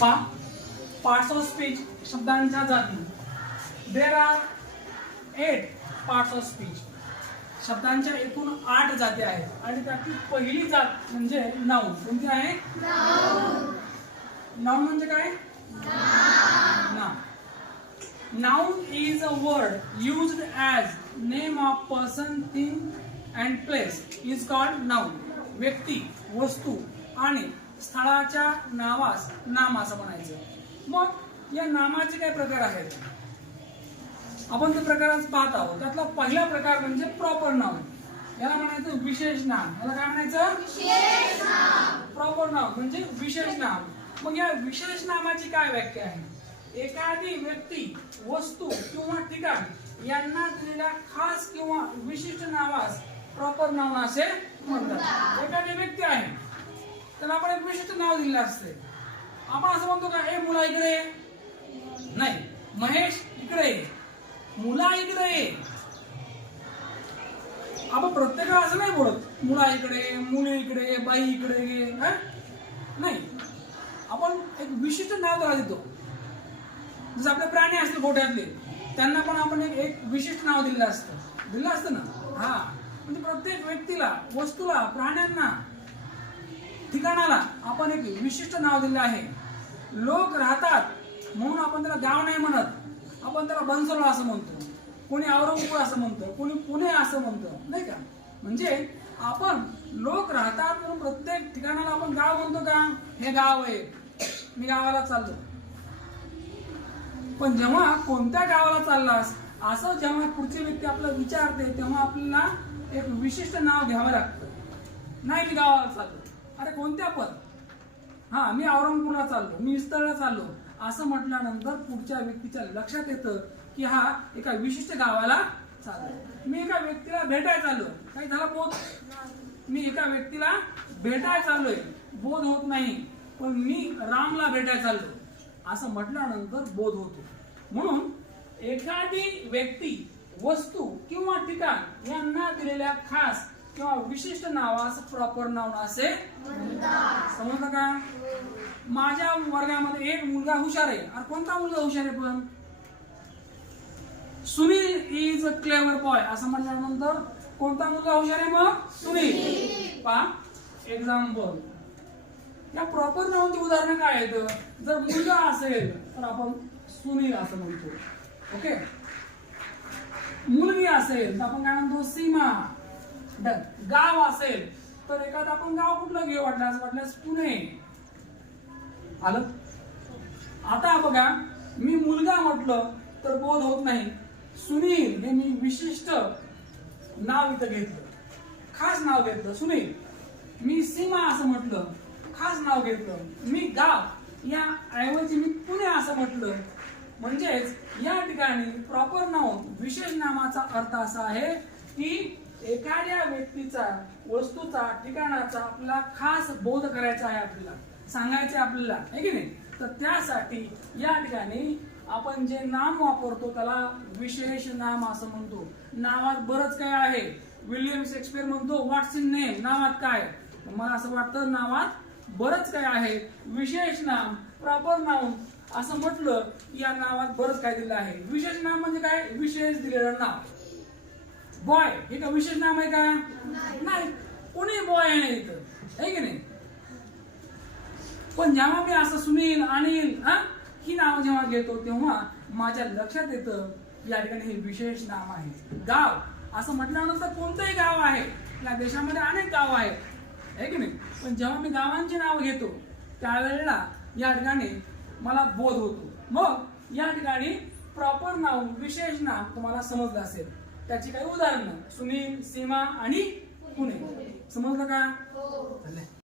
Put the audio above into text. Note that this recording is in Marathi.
पार्ट्स ऑफ स्पीच, शब्दांच्या जाती. There are 8 parts of speech. शब्दांच्या एकूण 8 जाती आहेत आणि त्यातील पहिली जात म्हणजे नाउन. कोणती आहे? नाउन म्हणजे काय? नाम. Noun is a word used as name of person, thing and place is called noun. व्यक्ती, वस्तू आणि स्थळाच्या नावास नाम असं म्हणायचं. मग या नामाचे काय प्रकार आहेत? आपण ते प्रकार पाहत आहोत. त्यातला पहिला प्रकार म्हणजे प्रॉपर नाउन. याला म्हणायचं विशेष नाम. याला काय म्हणायचं? विशेष नाम. प्रॉपर नाउन म्हणजे विशेष नाम. मग या विशेष नामाची काय व्याख्या आहे? एखादी व्यक्ती, वस्तू किंवा ठिकाण यांना दिलेल्या खास किंवा विशिष्ट नावास प्रॉपर नाउन असे म्हणतात. एखादी व्यक्ती आहे त्याला आपण एक विशिष्ट नाव दिलेलं असते. आपण असं म्हणतो का, ए मुला इकडे ये. नाही, महेश इकडे ये, मुला इकडे ये. आपण प्रत्येकाला असं नाही बोलत मुला इकडे, मुली इकडे, बाई इकडे ये. नाही, आपण एक विशिष्ट नाव त्याला देतो. जसं आपले प्राणी असतील गोठ्यातले, त्यांना पण आपण एक विशिष्ट नाव दिलेलं असतं ना. हा, म्हणजे प्रत्येक व्यक्तीला, वस्तूला, प्राण्यांना, ठिकाणाला आपण एक विशिष्ट नाव दिलेलं आहे. लोक राहतात म्हणून आपण त्याला गाव नाही म्हणत, आपण त्याला बनसोडा असं म्हणतो, कोणी औरंगाबाद असं म्हणतं, कोणी पुणे असं म्हणतं, नाही का? म्हणजे आपण लोक राहतात म्हणून प्रत्येक ठिकाणाला आपण गाव म्हणतो का, हे गाव आहे, मी गावाला चाललो. पण जेव्हा कोणत्या गावाला चाललास असं जेव्हा पुढची व्यक्ती आपल्याला विचारते, तेव्हा आपल्याला एक विशिष्ट नाव घ्यावं लागतं. नाही, मी गावाला चाललो. अरे कोणत्या पण? हा, मी औरंगाबादला चाललो, मी इस्तारला चाललो असं म्हटल्यानंतर पुढच्या व्यक्तीच्या लक्षात येतं की हा एका विशिष्ट गावाला चाललो. मी एका व्यक्तीला भेटायला चाललो. काही झाला बोध? मी एका व्यक्तीला भेटायला चाललोय, बोध होत नाही. पण मी रामला भेटायला चाललो असं म्हटल्यानंतर बोध होतो. म्हणून एखादी व्यक्ती, वस्तू किंवा ठिकाण यांना दिलेल्या खास किंवा विशिष्ट नावास प्रॉपर नाउन असे म्हणतात. समजलं का? माझ्या वर्गामध्ये एक मुलगा हुशार आहे. अरे कोणता मुलगा हुशार आहे? पण Sunil is a clever boy असं म्हटल्यानंतर कोणता मुलगा हुशार आहे? मग सुनील. पहा, एक्झाम्पल. या प्रॉपर नाउनची उदाहरणं काय आहेत? जर मुलगा असेल तर आपण सुनील असं म्हणतो. ओके. मुलगी असेल तर आपण काय म्हणतो? सीमा. गाव असेल तर एखादं आपण गाव कुठलं घेऊ वाटल्यास पुणे. आलं? आता बघा, मी मुलगा म्हटलं तर बोध होत नाही. सुनील हे मी विशिष्ट नाव इथं घेतलं, खास नाव घेतलं सुनील. मी सीमा असं म्हटलं, खास नाव घेतलं. मी गाव या ऐवजी मी पुणे असं म्हटलं. म्हणजेच या ठिकाणी प्रॉपर नाउन, विशेष नामाचा अर्थ असा आहे की एखाद्या व्यक्तीचा, वस्तूचा, ठिकाणाचा आपल्याला खास बोध करायचा आहे, आपल्याला सांगायचं आपल्याला, आहे की नाही? तर त्यासाठी या ठिकाणी आपण जे नाम वापरतो त्याला विशेष नाम असं म्हणतो. नावात बरंच काय आहे. विल्यम शेक्सपियर म्हणतो, व्हॉट्स इन नेम? नावात काय? मला असं वाटतं नावात बरंच काय आहे. विशेष नाम, प्रॉपर नाउन असं म्हटलं या नावात बरंच काय दिलं आहे. विशेष नाम म्हणजे काय? विशेष दिलेलं नाव. बॉय हे का विशेष नाम आहे का? नाही, कोणी बॉय आहे इथं, आहे की नाही? पण जेव्हा मी असं सुनील, अनिल ही नाव जेव्हा घेतो तेव्हा माझ्या लक्षात येतं या ठिकाणी हे विशेष नाम आहे. गाव असं म्हटल्यानंतर कोणतंही गाव आहे, या देशामध्ये अनेक गाव आहेत, आहे की नाही? पण जेव्हा मी गावांची नाव घेतो त्यावेळेला या ठिकाणी मला बोध होतो. मग या ठिकाणी प्रॉपर नाउन, विशेष नाम तुम्हाला समजलं असेल. त्याची काही उदाहरणं सुनील, सीमा आणि पुणे. समजलं का?